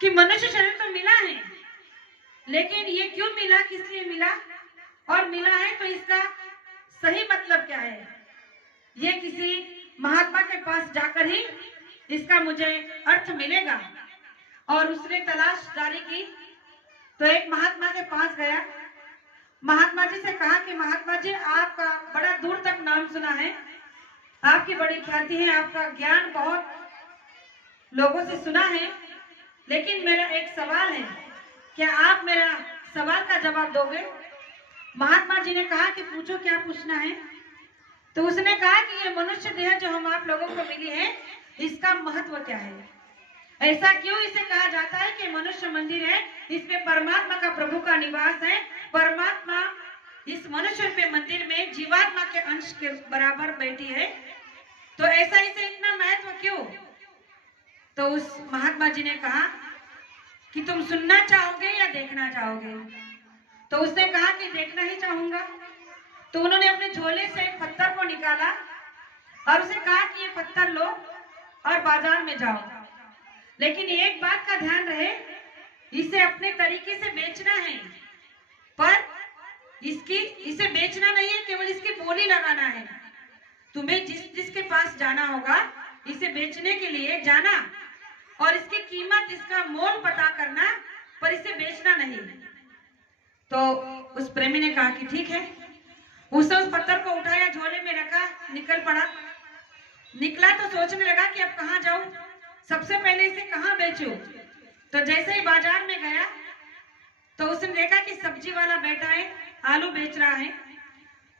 कि मनुष्य शरीर तो मिला है, लेकिन ये क्यों मिला, किस लिए मिला, और मिला है तो इसका सही मतलब क्या है, ये किसी महात्मा के पास जाकर ही इसका मुझे अर्थ मिलेगा। और उसने तलाश जारी की तो एक महात्मा के पास गया। महात्मा जी से कहा कि महात्मा जी, आपका बड़ा दूर तक नाम सुना है, आपकी बड़ी ख्याति है, आपका ज्ञान बहुत लोगों से सुना है, लेकिन मेरा एक सवाल है, क्या आप मेरा सवाल का जवाब दोगे? महात्मा जी ने कहा कि पूछो, क्या पूछना है? तो उसने कहा कि ये मनुष्य देह जो हम आप लोगों को मिली है, इसका महत्व क्या है? ऐसा क्यों इसे कहा जाता है कि मनुष्य मंदिर है, इसमें परमात्मा का, प्रभु का निवास है, परमात्मा इस मनुष्य पे मंदिर में जीवात्मा के अंश के बराबर बैठी है, तो ऐसा इसे इतना महत्व क्यों? तो उस महात्मा जी ने कहा कि तुम सुनना चाहोगे या देखना चाहोगे? तो उसने कहा कि देखना ही चाहूंगा। तो उन्होंने अपने झोले से एक पत्थर को निकाला और उसे कहा कि ये पत्थर लो और बाजार में जाओ, लेकिन एक बात का ध्यान रहे, इसे अपने तरीके से बेचना है, पर इसे बेचना नहीं है, केवल इसकी बोली लगाना है। तुम्हें जिसके पास जाना होगा इसे बेचने के लिए जाना, और इसकी कीमत, इसका मोल पता करना, पर इसे बेचना नहीं। तो उस प्रेमी ने कहा कि ठीक है। उसने उस पत्थर को उठाया, झोले में रखा, निकल पड़ा। निकला तो सोचने लगा कि अब कहाँ जाऊं, सबसे पहले इसे कहाँ बेचूं। तो जैसे ही बाजार में गया तो उसने देखा कि सब्जी वाला बैठा है, आलू बेच रहा है।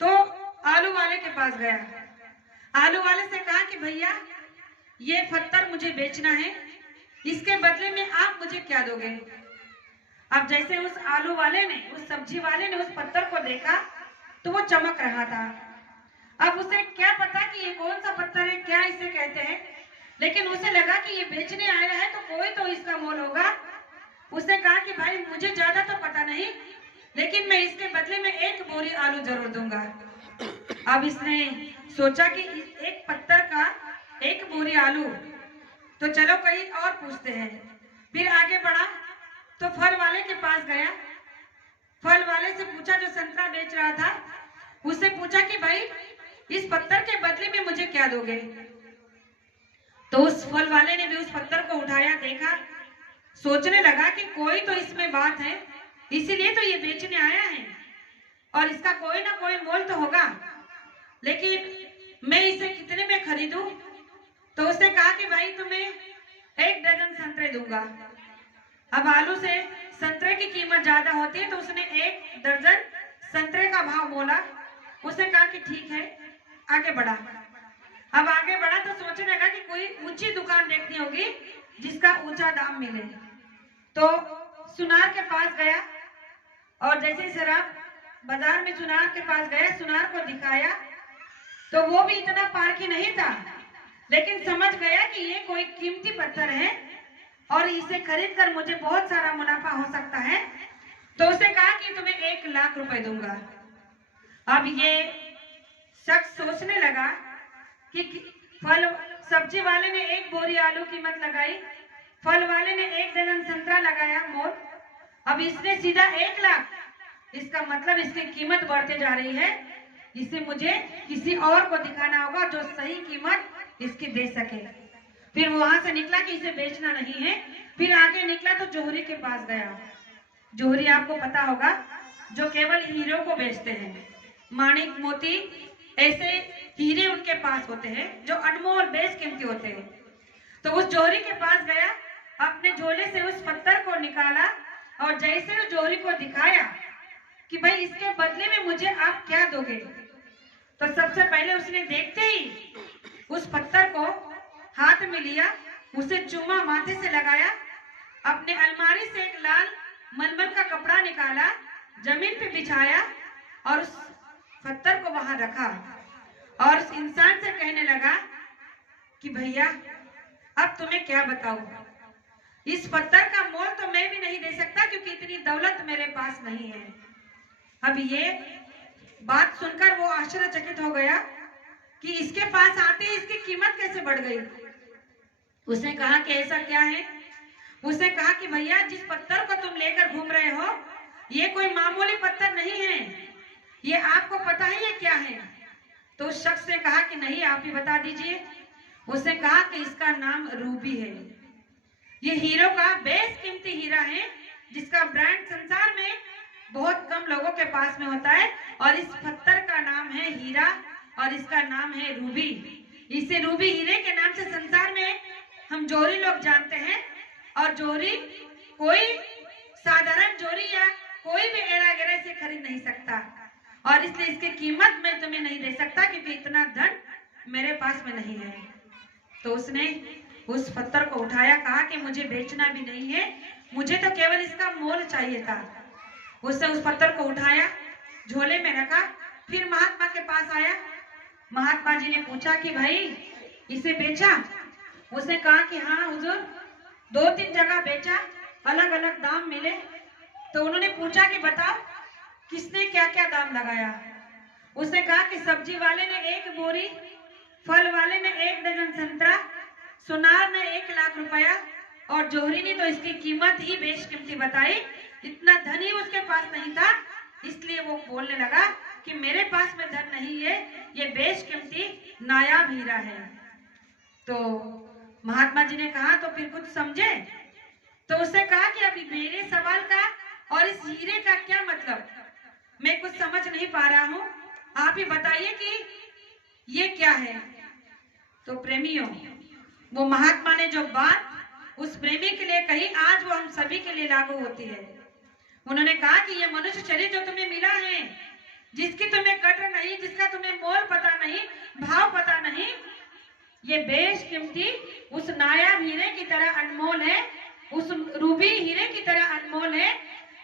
तो आलू वाले के पास गया, आलू वाले से कहा कि भैया, ये पत्थर मुझे बेचना है, इसके बदले में आप मुझे क्या दोगे? अब जैसे उस आलू वाले ने, उस सब्जी वाले ने उस पत्थर को देखा तो वो चमक रहा था। अब उसे क्या पता कि ये कौन सा पत्थर है, क्या इसे कहते हैं, लेकिन उसे लगा कि ये बेचने आया है तो कोई तो इसका मोल होगा। उसने कहा कि भाई, मुझे ज्यादा तो पता नहीं, लेकिन मैं इसके बदले में एक बोरी आलू जरूर दूंगा। अब इसने सोचा कि एक पत्थर का एक बोरी आलू, तो चलो कहीं और पूछते हैं। फिर आगे बढ़ा तो फल वाले के पास गया। फल वाले से पूछा, जो संतरा बेच रहा था, उससे पूछा कि भाई, इस पत्थर के बदले में मुझे क्या दोगे? तो उस फल वाले ने भी उस पत्थर को उठाया, देखा, सोचने लगा कि कोई तो इसमें बात है, इसीलिए तो ये बेचने आया है, और इसका कोई ना कोई मोल तो होगा, लेकिन मैं इसे कितने में खरीदूं? तो उसने कहा कि भाई, तुम्हें 1 दर्जन संतरे दूंगा। अब आलू से संतरे की कीमत ज्यादा होती है, तो उसने 1 दर्जन संतरे का भाव बोला। उसने कहा कि ठीक है। आगे बढ़ा। अब आगे बढ़ा तो सोचने लगा कि कोई ऊंची दुकान देखनी होगी जिसका ऊंचा दाम मिले। तो सुनार के पास गया, और जैसे शराब बाजार में सुनार के पास गया, सुनार को दिखाया, तो वो भी इतना पारखी नहीं था, लेकिन समझ गया कि ये कोई कीमती पत्थर है और इसे खरीद कर मुझे बहुत सारा मुनाफा हो सकता है। तो उसे कहा कि तुम्हें 1 लाख रुपए दूंगा। अब ये शख्स सोचने लगा कि फल सब्जी वाले ने 1 बोरी आलू कीमत लगाई, फल वाले ने 1 दर्जन संतरा लगाया मोल, अब इसने सीधा 1 लाख। इसका मतलब इसकी कीमत बढ़ते जा रही है, इसे मुझे किसी और को दिखाना होगा जो सही कीमत इसकी दे सके। फिर वहां से निकला कि इसे बेचना नहीं है। फिर आगे निकला तो जोहरी के पास गया। जोहरी आपको पता होगा, जो केवल हीरो को बेचते हैं, माणिक मोती ऐसे हीरे उनके पास होते हैं जो अनमोल बेशकीमती होते हैं। तो उस जोहरी के पास गया, अपने झोले से उस पत्थर को निकाला, और जैसे उस जोहरी को दिखाया कि भाई, इसके बदले में मुझे आप क्या दोगे, तो सबसे पहले उसने देखते ही उस पत्थर को हाथ में लिया, उसे चूमा, माथे से लगाया, अपने अलमारी से एक लाल मलमल का कपड़ा निकाला, जमीन पे बिछाया और उस पत्थर को वहां रखा, और उस इंसान से कहने लगा कि भैया, अब तुम्हें क्या बताऊं, इस पत्थर का मोल तो मैं भी नहीं दे सकता, क्योंकि इतनी दौलत मेरे पास नहीं है। अब ये बात सुनकर वो आश्चर्यचकित हो गया कि इसके पास आते ही इसकी कीमत कैसे बढ़ गई। उसने कहा कि ऐसा क्या है? उसने कहा कि भैया जिस पत्थर को तुम लेकर घूम रहे हो ये कोई मामूली पत्थर नहीं है, ये आपको पता है ये क्या है? तो उस शख्स ने कहा कि नहीं, आप ही बता दीजिए। उसने कहा कि इसका नाम रूबी है। ये हीरो का बेशकीमती हीरा है जिसका ब्रांड संसार में बहुत कम लोगों के पास में होता है, और इस पत्थर का नाम है हीरा और इसका नाम है रूबी। इसे रूबी हीरे के नाम से संसार में हम जोहरी लोग जानते हैं, और जोहरी कोई साधारण जोहरी या कोई भी एरा गैरा से खरीद नहीं सकता, और इसलिए इसकी कीमत मैं तुम्हें नहीं दे सकता क्योंकि इतना धन मेरे पास में नहीं है। तो उसने उस पत्थर को उठाया, कहा कि मुझे बेचना भी नहीं है, मुझे तो केवल इसका मोल चाहिए था। उसने उस पत्थर को उठाया, झोले में रखा, फिर महात्मा के पास आया। महात्मा जी ने पूछा कि भाई इसे बेचा? उसने कहा कि हाँ हुजूर, 2-3 जगह बेचा, अलग अलग दाम मिले। तो उन्होंने पूछा कि बताओ किसने क्या क्या दाम लगाया? उसने कहा कि सब्जी वाले ने 1 बोरी, फल वाले ने 1 डजन संतरा, सुनार ने 1 लाख रुपया, और जोहरी ने तो इसकी कीमत ही बेशकीमती बताई। इतना धन ही उसके पास नहीं था, इसलिए वो बोलने लगा कि मेरे पास में धन नहीं है, ये बेशकीमती नायाब हीरा है। तो महात्मा जी ने कहा तो फिर कुछ समझे? तो उसने कहा कि अभी मेरे सवाल का और इस हीरे का क्या मतलब, मैं कुछ समझ नहीं पा रहा हूँ, आप ही बताइए कि ये क्या है। तो प्रेमियों, वो महात्मा ने जो बात उस प्रेमी के लिए कही, आज वो हम सभी के लिए लागू होती है। उन्होंने कहा कि ये मनुष्य शरीर जो तुम्हें मिला है, जिसकी तुम्हें कद्र नहीं, जिसका तुम्हें मोल पता नहीं, भाव पता नहीं, ये बेशकीमती उस नायाब हीरे की तरह अनमोल है, उस रूबी हीरे की तरह अनमोल है,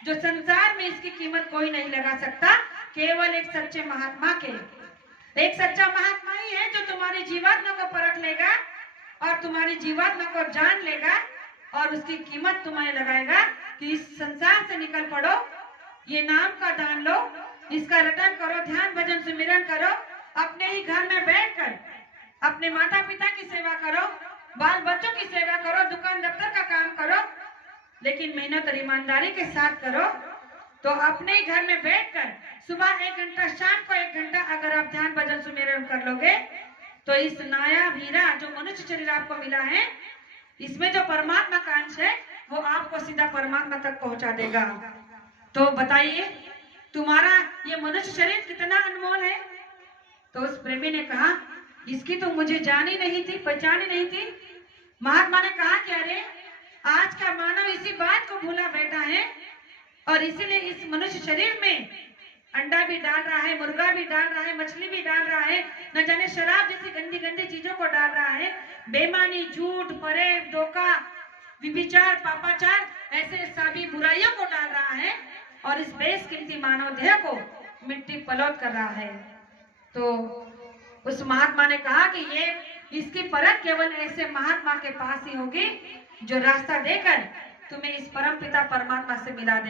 जो संसार में इसकी कीमत कोई नहीं लगा सकता, केवल एक सच्चे महात्मा के। एक सच्चा महात्मा ही है जो तुम्हारी जीवात्मा को परख लेगा और तुम्हारी जीवात्मा को जान लेगा और उसकी कीमत तुम्हें लगाएगा कि इस संसार से निकल पड़ो, ये नाम का दान लो, इसका रटन करो, ध्यान भजन सुमिरन करो, अपने ही घर में बैठकर अपने माता पिता की सेवा करो, बाल बच्चों की सेवा करो, दुकान दफ्तर का काम करो, लेकिन मेहनत और ईमानदारी के साथ करो। तो अपने ही घर में बैठकर सुबह 1 घंटा, शाम को 1 घंटा अगर आप ध्यान भजन सुमिरन कर लोगे तो इस नायाब हीरा जो मनुष्य शरीर आपको मिला है, इसमें जो परमात्मा का अंश है वो आपको सीधा परमात्मा तक पहुंचा देगा। तो बताइए तुम्हारा ये मनुष्य शरीर कितना अनमोल है। तो उस प्रेमी ने कहा इसकी तो मुझे जानी नहीं थी, पहचानी नहीं थी। महात्मा ने कहा कि अरे आज का मानव इसी बात को भूला बैठा है और इसीलिए इस मनुष्य शरीर में अंडा भी डाल रहा है, मुर्गा भी डाल रहा है, मछली भी डाल रहा है, न जाने शराब जैसी गंदी गंदी चीजों को डाल रहा है, बेईमानी, झूठ, फरेब, धोखा, विभिचार, पापाचार, ऐसे सभी बुराइयों को डाल रहा है और इस बेशकीमती मानव देह को मिट्टी पलट कर रहा है। तो उस महात्मा ने कहा कि ये इसकी परख केवल ऐसे महात्मा के पास ही होगी जो रास्ता देकर तुम्हें इस परम पिता परमात्मा से मिला दे।